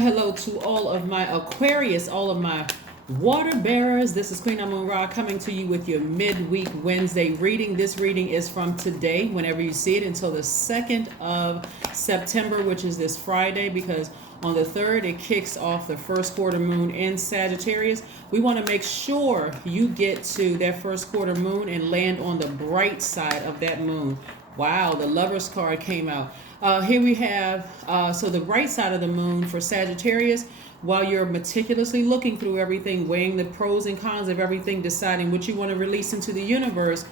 Hello to all of my Aquarius, all of my water bearers. This is Queen Amun Ra coming to you with your midweek Wednesday reading. This reading is from today, whenever you see it, until the 2nd of September, which is this Friday, because on the 3rd, it kicks off the first quarter moon in Sagittarius. We want to make sure you get to that first quarter moon and land on the bright side of that moon. Wow, the Lover's card came out. Here we have, so the right side of the moon for Sagittarius, while you're meticulously looking through everything, weighing the pros and cons of everything, deciding what you want to release into the universe.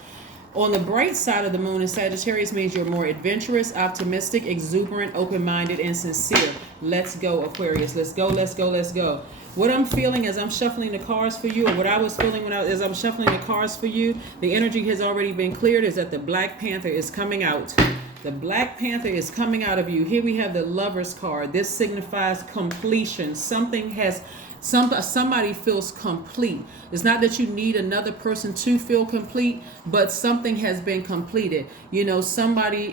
On the bright side of the moon in Sagittarius means you're more adventurous, optimistic, exuberant, open-minded, and sincere. Let's go, Aquarius. Let's go, let's go, let's go. What I'm feeling as I'm shuffling the cards for you, or what I was feeling as I'm shuffling the cards for you, the energy has already been cleared, is that the Black Panther is coming out. The Black Panther is coming out of you. Here we have the Lover's card. This signifies completion. Somebody feels complete. It's not that you need another person to feel complete, but something has been completed. You know, somebody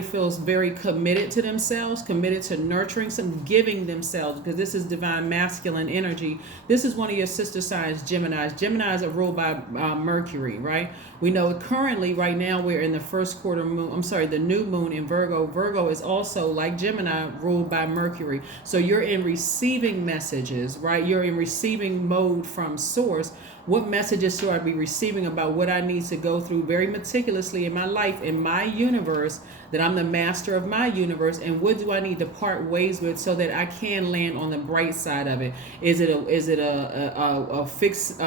feels very committed to themselves, committed to nurturing, giving themselves, because this is divine masculine energy. This is one of your sister signs, Geminis. Geminis are ruled by Mercury, right? We know currently, right now, we're in the first quarter moon. The new moon in Virgo. Virgo is also, like Gemini, ruled by Mercury. So you're in receiving messages, right? You're in receiving mode from source. What messages should I be receiving about what I need to go through very meticulously in my life, in my universe, that I'm the master of my universe, and what do I need to part ways with so that I can land on the bright side of it? Is it a fix,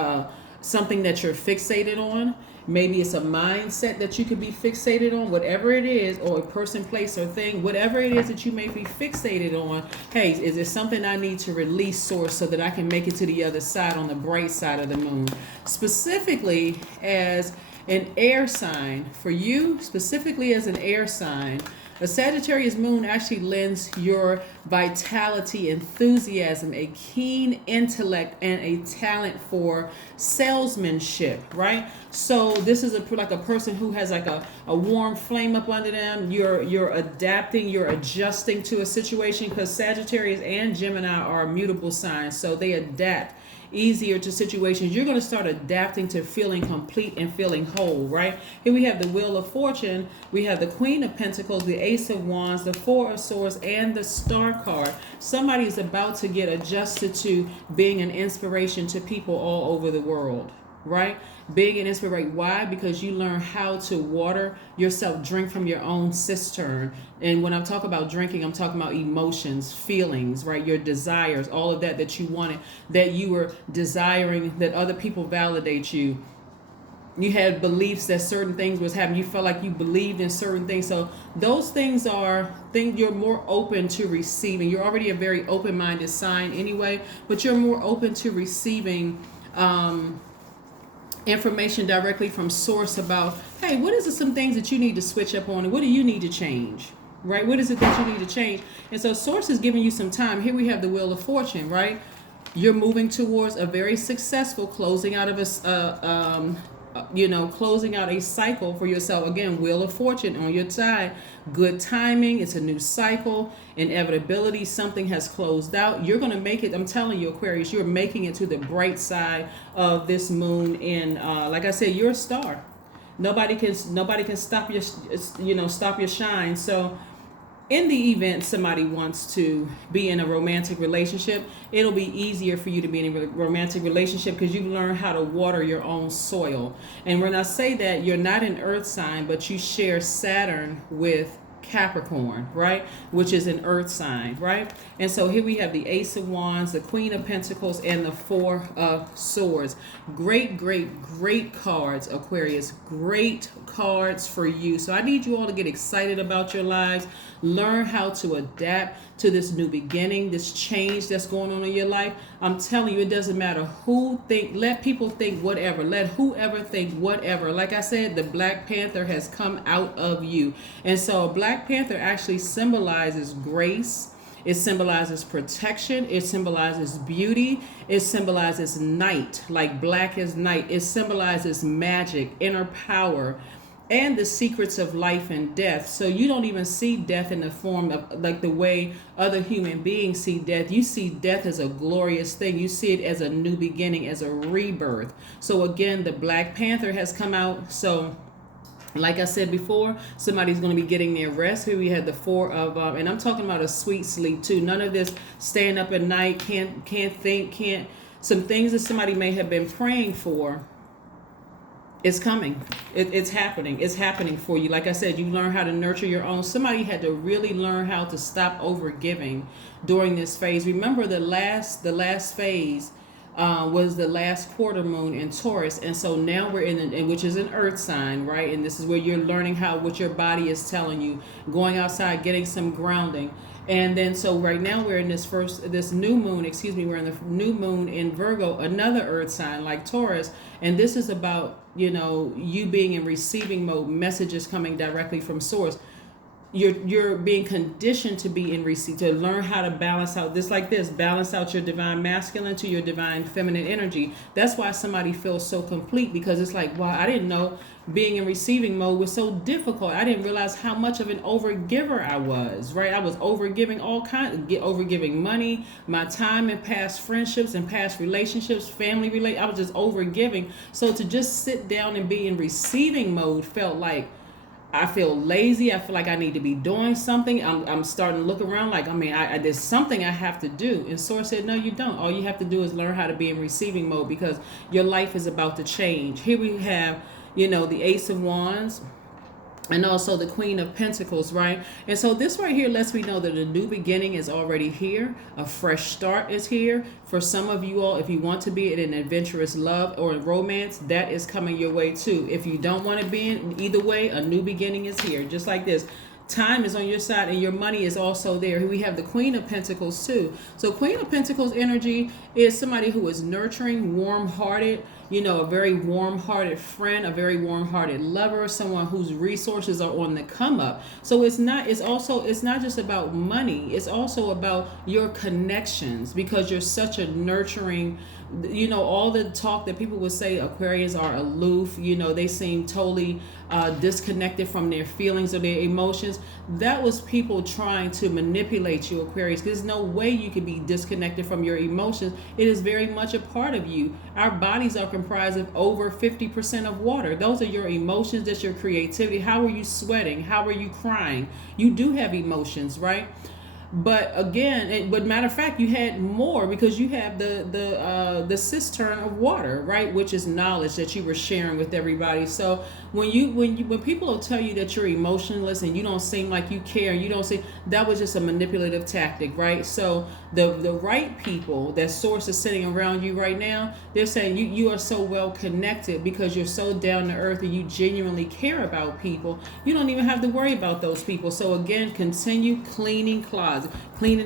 something that you're fixated on? Maybe it's a mindset that you could be fixated on, whatever it is, or a person, place, or thing, whatever it is that you may be fixated on. Hey, is there something I need to release, source, so that I can make it to the other side on the bright side of the moon? Specifically as an air sign, for you, specifically as an air sign, a Sagittarius moon actually lends your vitality, enthusiasm, a keen intellect, and a talent for salesmanship, right? So this is like a person who has like a warm flame up under them. You're adapting, you're adjusting to a situation, because Sagittarius and Gemini are mutable signs, so they adapt easier to situations. You're going to start adapting to feeling complete and feeling whole, right? Here we have the Wheel of Fortune. We have the Queen of Pentacles, the Ace of Wands, the Four of Swords, and the Star card. Somebody is about to get adjusted to being an inspiration to people all over the world, right? Being an inspiration. Why? Because you learn how to water yourself, drink from your own cistern. And when I talk about drinking, I'm talking about emotions, feelings, right? Your desires, all of that you wanted, that you were desiring, that other people validate you. You had beliefs that certain things was happening. You felt like you believed in certain things. So those things are things you're more open to receiving. You're already a very open-minded sign anyway, but you're more open to receiving information directly from source about, hey, what is it, some things that you need to switch up on, and what do you need to change, right? What is it that you need to change? And so source is giving you some time. Here we have the Wheel of Fortune, right? You're moving towards a very successful closing out of closing out a cycle for yourself. Again, Wheel of Fortune on your side. Good timing. It's a new cycle. Inevitability. Something has closed out. You're going to make it. I'm telling you, Aquarius, you're making it to the bright side of this moon. In like I said, you're a star. Nobody can stop your shine. So in the event somebody wants to be in a romantic relationship, it'll be easier for you to be in a romantic relationship because you've learned how to water your own soil. And when I say that, you're not an earth sign, but you share Saturn with Capricorn, right? Which is an earth sign, right? And so here we have the Ace of Wands, the Queen of Pentacles, and the Four of Swords. Great, great, great cards, Aquarius. Great cards for you. So I need you all to get excited about your lives. Learn how to adapt to this new beginning, this change that's going on in your life. I'm telling you, it doesn't matter who think. Let people think whatever. Let whoever think whatever. Like I said, the Black Panther has come out of you. And so Black Panther actually symbolizes grace. It symbolizes protection. It symbolizes beauty. It symbolizes night, like black is night. It symbolizes magic, inner power. and the secrets of life and death. So you don't even see death in the form of like the way other human beings see death. You see death as a glorious thing. You see it as a new beginning, as a rebirth. So again, the Black Panther has come out. So like I said before, somebody's going to be getting their rest. Here we had the four of, and I'm talking about a sweet sleep too. None of this staying up at night, can't think, can't. Some things that somebody may have been praying for is coming. It's happening. It's happening for you. Like I said, you learn how to nurture your own. Somebody had to really learn how to stop over giving during this phase. Remember the last phase was the last quarter moon in Taurus, and so now we're in which is an earth sign, right? And this is where you're learning what your body is telling you, going outside, getting some grounding. And then so right now we're in this new moon, we're in the new moon in Virgo, another earth sign like Taurus, and this is about, you being in receiving mode, messages coming directly from source. You're being conditioned to be in receipt, to learn how to balance out balance out your divine masculine to your divine feminine energy. That's why somebody feels so complete, because it's like, wow, I didn't know being in receiving mode was so difficult. I didn't realize how much of an overgiver I was, right? I was overgiving overgiving money, my time and past friendships and past relationships, I was just overgiving. So to just sit down and be in receiving mode felt like, I feel lazy. I feel like I need to be doing something. I'm starting to look around like, there's something I have to do. And Source said, no, you don't. All you have to do is learn how to be in receiving mode, because your life is about to change. Here we have, the Ace of Wands and also the Queen of Pentacles, right? And so this right here lets me know that a new beginning is already here. A fresh start is here. For some of you all, if you want to be in an adventurous love or romance, that is coming your way too. If you don't want to be in either way, a new beginning is here. Just like this. Time is on your side and your money is also there. We have the Queen of Pentacles too. So Queen of Pentacles energy is somebody who is nurturing, warm-hearted, a very warm-hearted friend, a very warm-hearted lover, someone whose resources are on the come up. So it's not just about money. It's also about your connections, because you're such a nurturing, all the talk that people would say Aquarians are aloof, they seem totally disconnected from their feelings or their emotions. That was people trying to manipulate you, Aquarius. There's no way you could be disconnected from your emotions. It is very much a part of you. Our bodies are comprised of over 50% of water. Those are your emotions. That's your creativity. How are you sweating? How are you crying? You do have emotions, right? But again, but matter of fact, you had more, because you have the cistern of water, right, which is knowledge that you were sharing with everybody. So when people will tell you that you're emotionless and you don't seem like you care, you don't see, that was just a manipulative tactic, right? So the right people, that source is sitting around you right now, they're saying you are so well connected because you're so down to earth and you genuinely care about people. You don't even have to worry about those people. So again, continue cleaning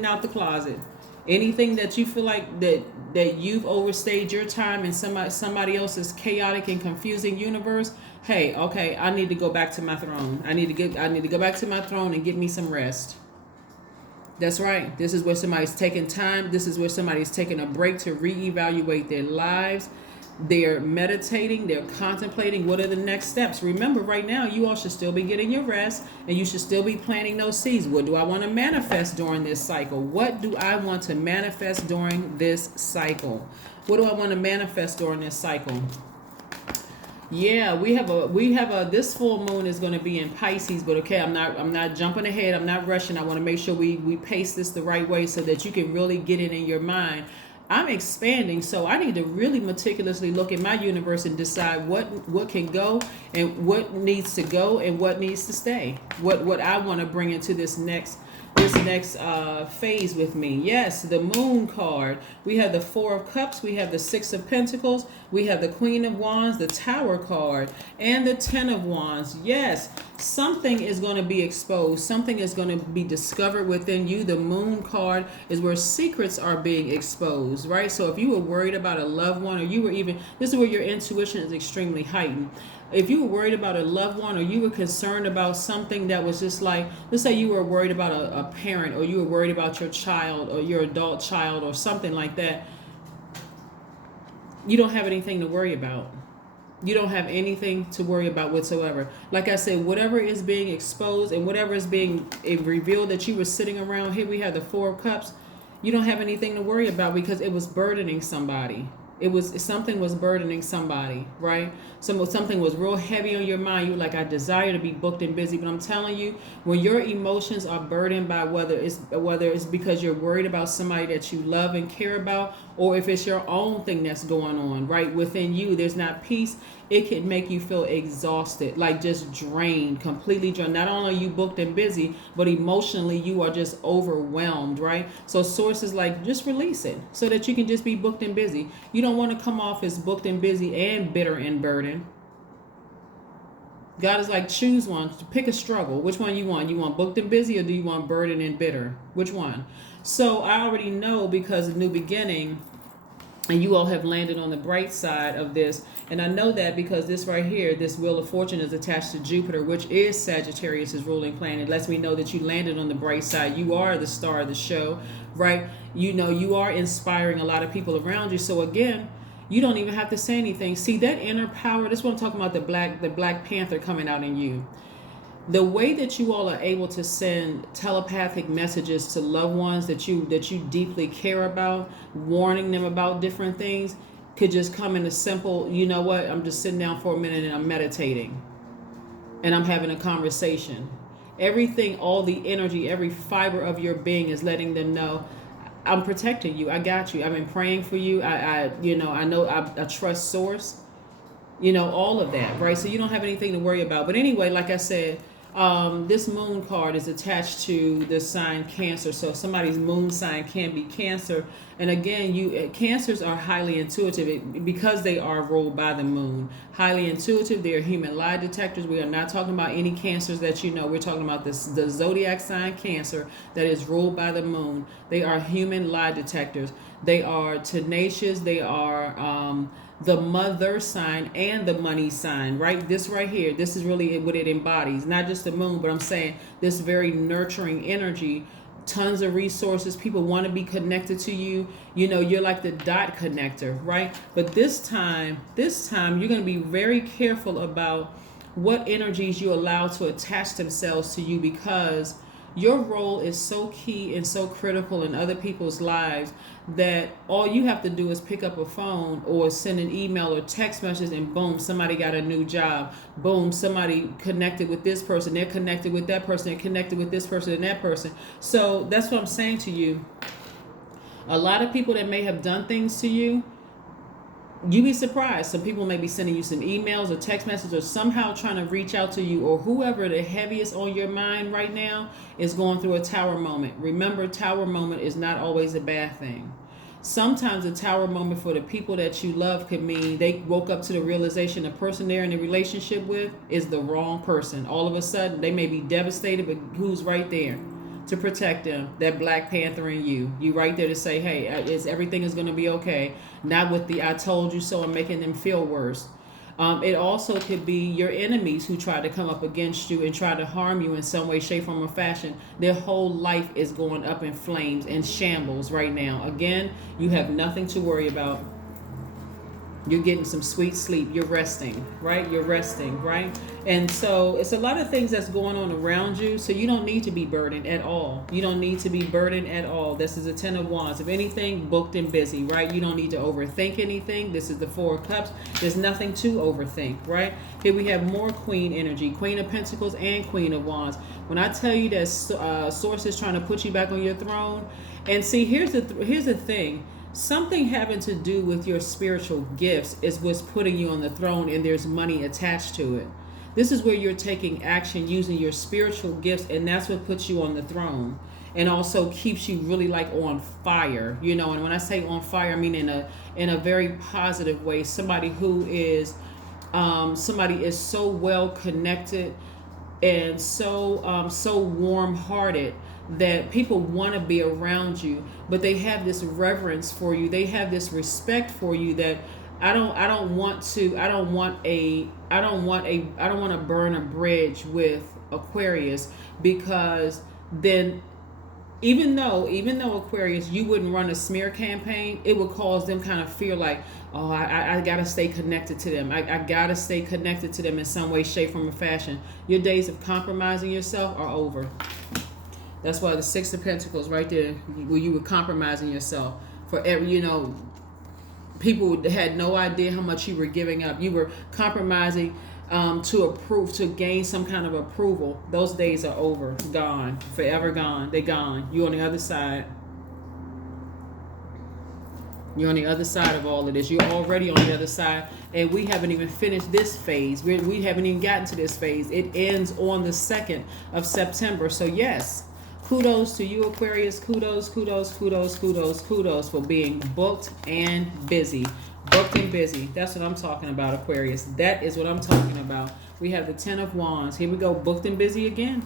out the closet. Anything that you feel like that you've overstayed your time in somebody else's chaotic and confusing universe, hey, okay, I need to go back to my throne. I need to go back to my throne and get me some rest. That's right. This is where somebody's taking time. This is where somebody's taking a break to reevaluate their lives. They're meditating, they're contemplating what are the next steps. Remember, right now, you all should still be getting your rest, and you should still be planting those seeds. What do I want to manifest during this cycle? What do I want to manifest during this cycle? What do I want to manifest during this cycle? Yeah, we have a this full moon is going to be in Pisces, but okay, I'm not jumping ahead. I'm not rushing. I want to make sure we pace this the right way so that you can really get it in your mind. I'm expanding, so I need to really meticulously look at my universe and decide what can go and what needs to go and what needs to stay. What I want to bring into this next phase with me. Yes, the Moon card. We have the Four of Cups. We have the Six of Pentacles. We have the Queen of Wands, the Tower card, and the Ten of Wands. Yes, something is going to be exposed. Something is going to be discovered within you. The Moon card is where secrets are being exposed, right? So if you were worried about a loved one, or this is where your intuition is extremely heightened. If you were worried about a loved one, or you were concerned about something that was just like, let's say you were worried about a parent, or you were worried about your child or your adult child or something like that, you don't have anything to worry about. You don't have anything to worry about whatsoever. Like I said, whatever is being exposed and whatever is being revealed that you were sitting around, here we have the Four of Cups. You don't have anything to worry about because it was burdening somebody. Something was burdening somebody, right? Something was real heavy on your mind. You were like, I desire to be booked and busy, but I'm telling you, when your emotions are burdened by whether it's because you're worried about somebody that you love and care about, or if it's your own thing that's going on right within you, there's not peace. It can make you feel exhausted, like just drained, completely drained. Not only are you booked and busy, but emotionally you are just overwhelmed, right? So sources like, just release it so that you can just be booked and busy. You don't want to come off as booked and busy and bitter and burdened. God is like, choose one, pick a struggle. Which one you want? You want booked and busy, or do you want burdened and bitter? Which one? So I already know, because of new beginning, and you all have landed on the bright side of this. And I know that because this right here, this Wheel of Fortune, is attached to Jupiter, which is Sagittarius' ruling planet. It lets me know that you landed on the bright side. You are the star of the show, right? You know, you are inspiring a lot of people around you. So again, you don't even have to say anything. See, that inner power, this is what I'm talking about, the Black Panther coming out in you. The way that you all are able to send telepathic messages to loved ones that you deeply care about, warning them about different things, could just come in a simple, you know what, I'm just sitting down for a minute and I'm meditating and I'm having a conversation. Everything, all the energy, every fiber of your being is letting them know, I'm protecting you. I got you. I've been praying for you. I know I trust source, all of that, right? So you don't have anything to worry about. But anyway, like I said, this moon card is attached to the sign Cancer. So somebody's moon sign can be Cancer. And again, Cancers are highly intuitive because they are ruled by the moon. Highly intuitive. They are human lie detectors. We are not talking about any Cancers that you know. We're talking about the zodiac sign Cancer that is ruled by the moon. They are human lie detectors. They are tenacious. They are the mother sign and the money sign, right? This right here, this is really what it embodies. Not just the moon, but I'm saying this very nurturing energy, tons of resources. People want to be connected to you. You're like the dot connector, right? But this time, you're going to be very careful about what energies you allow to attach themselves to you, because your role is so key and so critical in other people's lives that all you have to do is pick up a phone or send an email or text message, and boom, somebody got a new job. Boom, somebody connected with this person. They're connected with that person. They're connected with this person and that person. So that's what I'm saying to you. A lot of people that may have done things to you, you'd be surprised. Some people may be sending you some emails or text messages or somehow trying to reach out to you, or whoever the heaviest on your mind right now is going through a tower moment. Remember, tower moment is not always a bad thing. Sometimes a tower moment for the people that you love could mean they woke up to the realization the person they're in a relationship with is the wrong person. All of a sudden, they may be devastated, but who's right there to protect them? That Black Panther in you. You right there to say, hey, everything is going to be okay. Not with the I told you so and making them feel worse. It also could be your enemies who try to come up against you and try to harm you in some way, shape, form, or fashion. Their whole life is going up in flames and shambles right now. Again, you have nothing to worry about. You're getting some sweet sleep. You're resting, right? You're resting, right? And so it's a lot of things that's going on around you. So you don't need to be burdened at all. You don't need to be burdened at all. This is a 10 of Wands. If anything, booked and busy, right? You don't need to overthink anything. This is the 4 of Cups. There's nothing to overthink, right? Here we have more Queen energy, Queen of Pentacles and Queen of Wands. When I tell you that Source is trying to put you back on your throne, and see, here's the thing. Something having to do with your spiritual gifts is what's putting you on the throne, and there's money attached to it. This is where you're taking action using your spiritual gifts, and that's what puts you on the throne and also keeps you really like on fire, and when I say on fire, I mean in a very positive way. Somebody who is so well connected and so warm-hearted that people want to be around you, but they have this reverence for you. They have this respect for you that I don't want to burn a bridge with Aquarius, because then even though Aquarius, you wouldn't run a smear campaign, it would cause them kind of fear like, oh, I gotta stay connected to them. I gotta stay connected to them in some way, shape, form, or fashion. Your days of compromising yourself are over. That's why the Six of Pentacles right there, where you were compromising yourself for every, people had no idea how much you were giving up. You were compromising to gain some kind of approval. Those days are over, gone, forever gone. They're gone. You're on the other side. You're on the other side of all of this. You're already on the other side, and we haven't even finished this phase. We haven't even gotten to this phase. It ends on the 2nd of September. So yes, kudos to you, Aquarius. Kudos for being booked and busy. Booked and busy. That's what I'm talking about, Aquarius. That is what I'm talking about. We have the 10 of Wands. Here we go. Booked and busy again.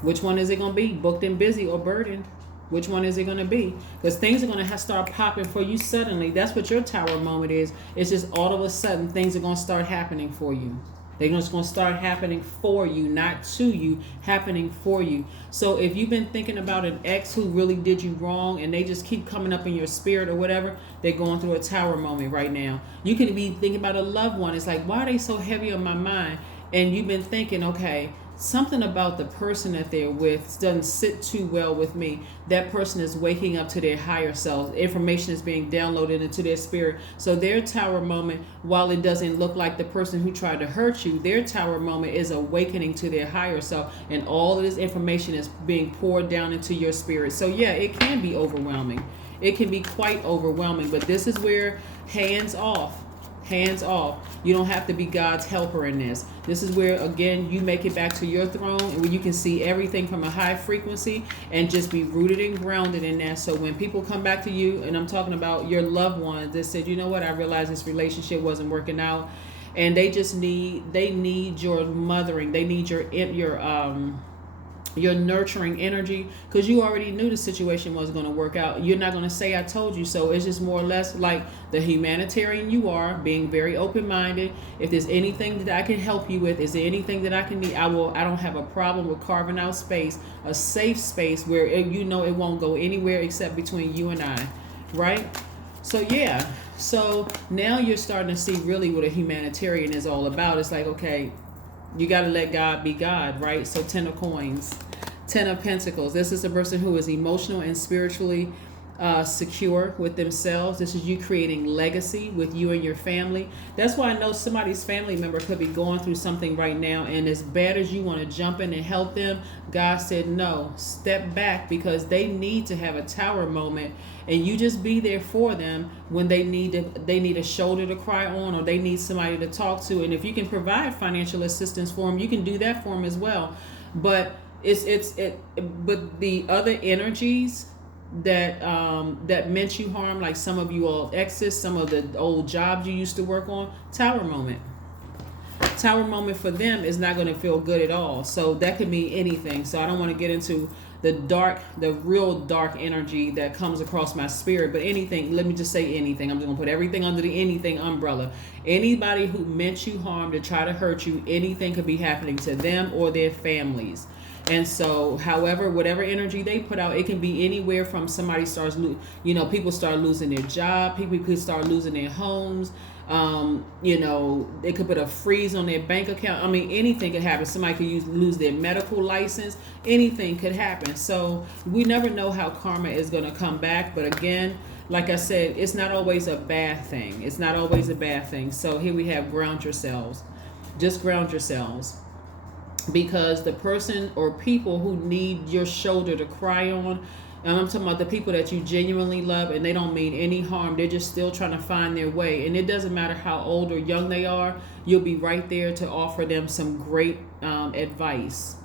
Which one is it going to be? Booked and busy or burdened? Which one is it going to be? Because things are going to start popping for you suddenly. That's what your Tower moment is. It's just all of a sudden things are going to start happening for you. They're just going to start happening for you, not to you, happening for you. So if you've been thinking about an ex who really did you wrong and they just keep coming up in your spirit or whatever, they're going through a Tower moment right now. You can be thinking about a loved one. It's like, why are they so heavy on my mind? And you've been thinking, okay, something about the person that they're with doesn't sit too well with me. That person is waking up to their higher self. Information is being downloaded into their spirit. So their Tower moment, while it doesn't look like the person who tried to hurt you, their Tower moment is awakening to their higher self. And all of this information is being poured down into your spirit. So yeah, it can be overwhelming. It can be quite overwhelming. But this is where hands off. Hands off. You don't have to be God's helper in this. This is where, again, you make it back to your throne and where you can see everything from a high frequency and just be rooted and grounded in that. So when people come back to you, and I'm talking about your loved ones that said, you know what, I realized this relationship wasn't working out, and they need your mothering. They need your nurturing energy, because you already knew the situation wasn't going to work out. You're not going to say I told you so. It's just more or less like the humanitarian you are, being very open-minded. If there's anything that I can help you with, is there anything that I can need, I don't have a problem with carving out space, a safe space where it won't go anywhere except between you and I, right? So yeah, so now you're starting to see really what a humanitarian is all about. It's like, okay, you got to let God be God, right? So 10 of coins, 10 of pentacles. This is a person who is emotional and spiritually secure with themselves. This is you creating legacy with you and your family. That's why I know somebody's family member could be going through something right now, and as bad as you want to jump in and help them, God said no, step back, because they need to have a Tower moment, and you just be there for them when they need a shoulder to cry on, or they need somebody to talk to. And if you can provide financial assistance for them, you can do that for them as well. But but the other energies that meant you harm, like some of you old exes, some of the old jobs you used to work on, Tower moment. Tower moment for them is not going to feel good at all. So that could mean anything. So I don't want to get into the real dark energy that comes across my spirit, but anything, let me just say anything. I'm just going to put everything under the anything umbrella. Anybody who meant you harm to try to hurt you, anything could be happening to them or their families. And so, however, whatever energy they put out, it can be anywhere from somebody starts, people start losing their job, people could start losing their homes. They could put a freeze on their bank account. I mean, anything could happen. Somebody could lose their medical license. Anything could happen. So we never know how karma is going to come back. But again, like I said, it's not always a bad thing. It's not always a bad thing. So here we have ground yourselves. Just ground yourselves. Because the person or people who need your shoulder to cry on, and I'm talking about the people that you genuinely love and they don't mean any harm. They're just still trying to find their way. And it doesn't matter how old or young they are. You'll be right there to offer them some great advice.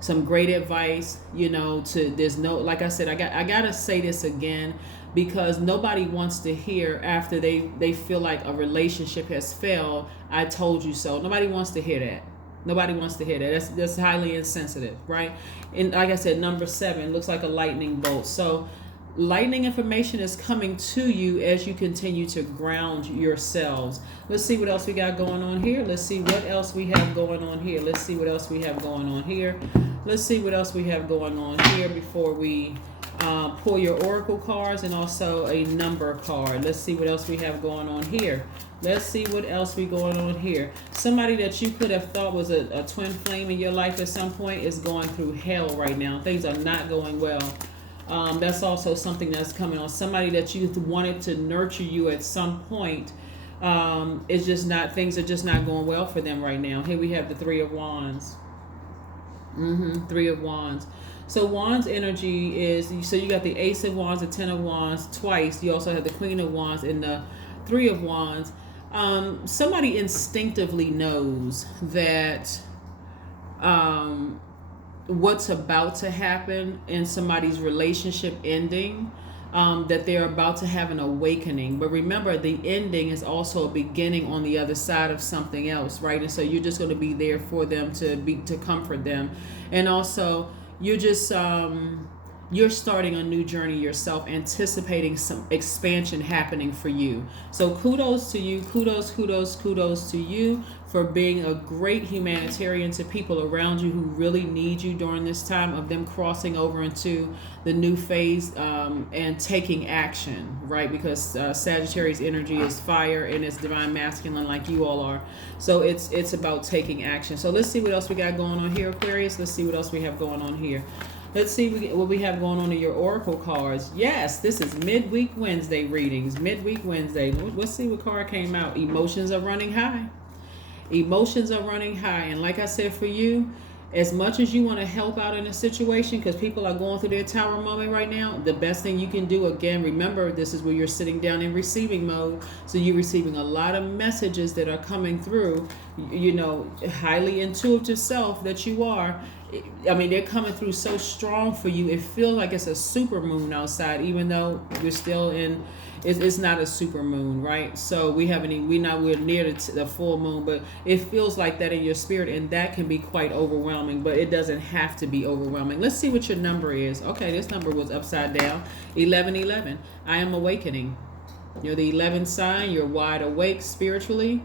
Some great advice, there's no, like I said, I got to say this again, because nobody wants to hear after they feel like a relationship has failed, I told you so. Nobody wants to hear that. Nobody wants to hear that. That's highly insensitive, right? And like I said, number 7 looks like a lightning bolt. So Lightning information is coming to you as you continue to ground yourselves. Let's see what else we got going on here. Let's see what else we have going on here. Let's see what else we have going on here. Let's see what else we have going on here before we pull your oracle cards and also a number card. Let's see what else we have going on here. Let's see what else we going on here. Somebody that you could have thought was a twin flame in your life at some point is going through hell right now. Things are not going well. That's also something that's coming on. Somebody that you wanted to nurture you at some point. It's just not, things are just not going well for them right now. Here we have the Three of Wands. Three of Wands. So Wands energy is, so you got the Ace of Wands, the Ten of Wands twice. You also have the Queen of Wands and the Three of Wands. Somebody instinctively knows that what's about to happen in somebody's relationship ending, that they're about to have an awakening. But remember, the ending is also a beginning on the other side of something else, right? And so you're just going to be there for them to comfort them. And also you're just you're starting a new journey yourself, anticipating some expansion happening for you. So kudos to you, kudos to you for being a great humanitarian to people around you who really need you during this time of them crossing over into the new phase and taking action, right? Because Sagittarius energy is fire and it's divine masculine like you all are. So it's about taking action. So let's see what else we got going on here, Aquarius. Let's see what else we have going on here. Let's see what we have going on in your oracle cards. Yes, this is midweek Wednesday readings. Midweek Wednesday. Let's see what card came out. Emotions are running high. Emotions are running high. And like I said, for you, as much as you want to help out in a situation, because people are going through their tower moment right now, the best thing you can do, again, remember, this is where you're sitting down in receiving mode. So you're receiving a lot of messages that are coming through, you know, highly intuitive self that you are. I mean, they're coming through so strong for you. It feels like it's a super moon outside, even though we're still in, it's not a super moon, right? So we're near the full moon, but it feels like that in your spirit, and that can be quite overwhelming, but it doesn't have to be overwhelming. Let's see what your number is. Okay, this number was upside down. 1111. I am awakening. You're the 11th sign. You're wide awake spiritually.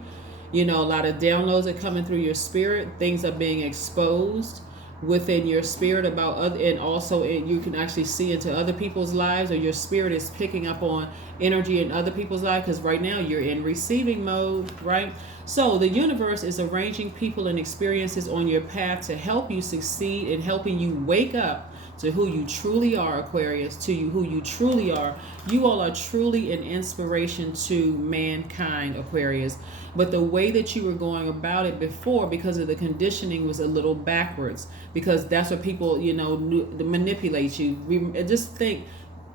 You know, a lot of downloads are coming through your spirit. Things are being exposed within your spirit about other, and also you can actually see into other people's lives, or your spirit is picking up on energy in other people's lives, because right now you're in receiving mode, right? So the universe is arranging people and experiences on your path to help you succeed and helping you wake up to who you truly are, Aquarius, to you who you truly are. You all are truly an inspiration to mankind, Aquarius. But the way that you were going about it before, because of the conditioning, was a little backwards, because that's what people, you know, manipulate you. Just think,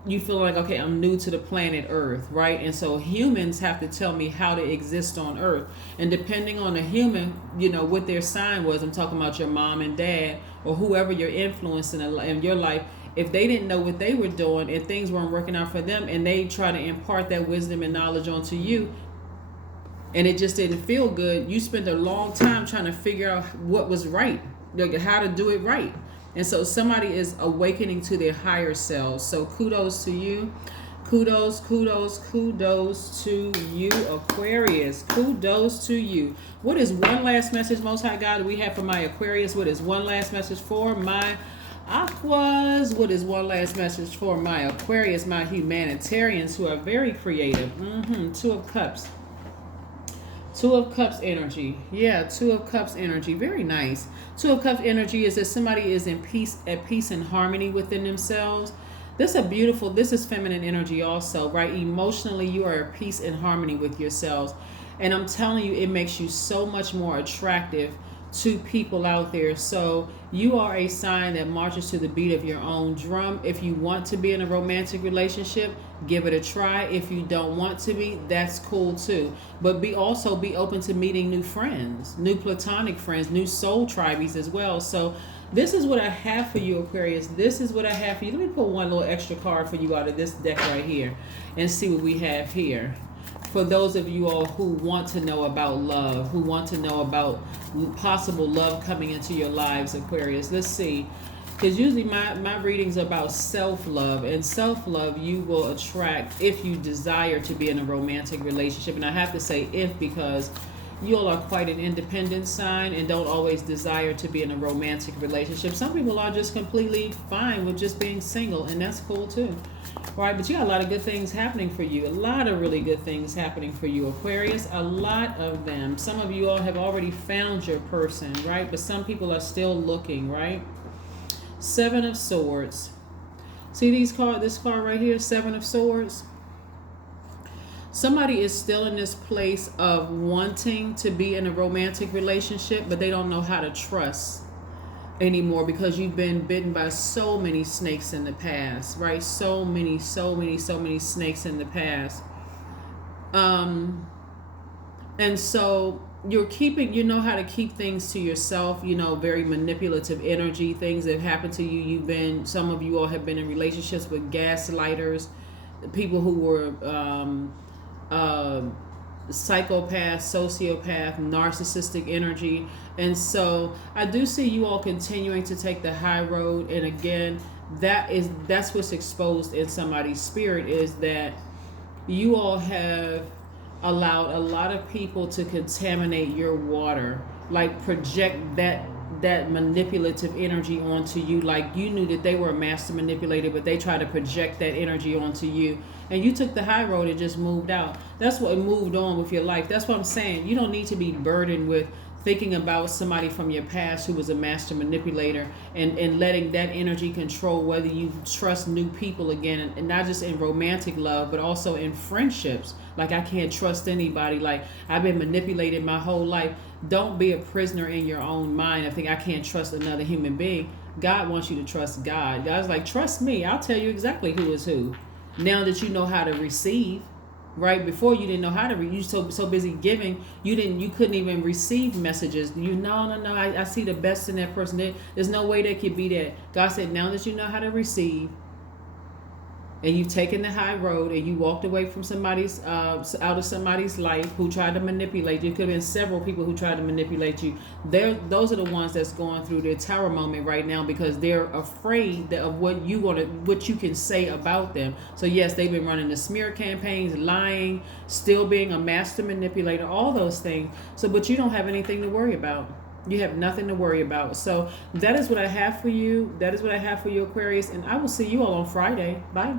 you feel like, okay, I'm new to the planet Earth, right? And so humans have to tell me how to exist on Earth. And depending on the human, you know, what their sign was, I'm talking about your mom and dad, or whoever you're influencing in your life, if they didn't know what they were doing and things weren't working out for them, and they try to impart that wisdom and knowledge onto you, and it just didn't feel good, you spent a long time trying to figure out what was right, like how to do it right. And so somebody is awakening to their higher selves. So kudos to you. Kudos to you, Aquarius. Kudos to you. What is one last message, Most High God, we have for my Aquarius? What is one last message for my Aquas? What is one last message for my Aquarius, my humanitarians who are very creative? Two of Cups. Two of Cups energy. Yeah, Two of Cups energy. Very nice. Two of Cups energy is that somebody is in peace, at peace and harmony within themselves. This is feminine energy also, right? Emotionally, you are at peace and harmony with yourselves. And I'm telling you, it makes you so much more attractive to people out there. So you are a sign that marches to the beat of your own drum. If you want to be in a romantic relationship, give it a try. If you don't want to be, that's cool too. But be open to meeting new friends, new platonic friends, new soul tribes as well. So this is what I have for you, Aquarius. This is what I have for you. Let me put one little extra card for you out of this deck right here and see what we have here. For those of you all who want to know about love, who want to know about possible love coming into your lives, Aquarius, let's see. Because usually my readings are about self-love, and self-love you will attract if you desire to be in a romantic relationship. And I have to say if, because you all are quite an independent sign and don't always desire to be in a romantic relationship. Some people are just completely fine with just being single, and that's cool too. Right, but you got a lot of good things happening for you. A lot of really good things happening for you, Aquarius. A lot of them. Some of you all have already found your person, right? But some people are still looking, right? Seven of Swords. See this card right here, Seven of Swords? Somebody is still in this place of wanting to be in a romantic relationship, but they don't know how to trust anymore because you've been bitten by so many snakes in the past, right? So many snakes in the past. And so you know how to keep things to yourself, very manipulative energy, things that happen to you. Some of you all have been in relationships with gaslighters, people who were, psychopath, sociopath, narcissistic energy. And so I do see you all continuing to take the high road. And again, that's what's exposed in somebody's spirit, is that you all have allowed a lot of people to contaminate your water, like project that manipulative energy onto you. Like you knew that they were a master manipulator, but they tried to project that energy onto you, and you took the high road and just moved out. That's what moved on with your life. That's what I'm saying. You don't need to be burdened with thinking about somebody from your past who was a master manipulator, and letting that energy control whether you trust new people again, and not just in romantic love, but also in friendships. Like, I can't trust anybody. Like, I've been manipulated my whole life. Don't be a prisoner in your own mind. I think I can't trust another human being. God wants you to trust God. God's like, trust me. I'll tell you exactly who is who. Now that you know how to receive, right? Before you didn't know how to read. You so busy giving, you couldn't even receive messages. No. I see the best in that person. There's no way they could be that. God said, now that you know how to receive, and you've taken the high road, and you walked away from somebody's out of somebody's life who tried to manipulate you. It could have been several people who tried to manipulate you. Those are the ones that's going through their tower moment right now, because they're afraid of what you can say about them. So yes, they've been running the smear campaigns, lying, still being a master manipulator, all those things. So, but you don't have anything to worry about. You have nothing to worry about. So that is what I have for you. That is what I have for you, Aquarius. And I will see you all on Friday. Bye.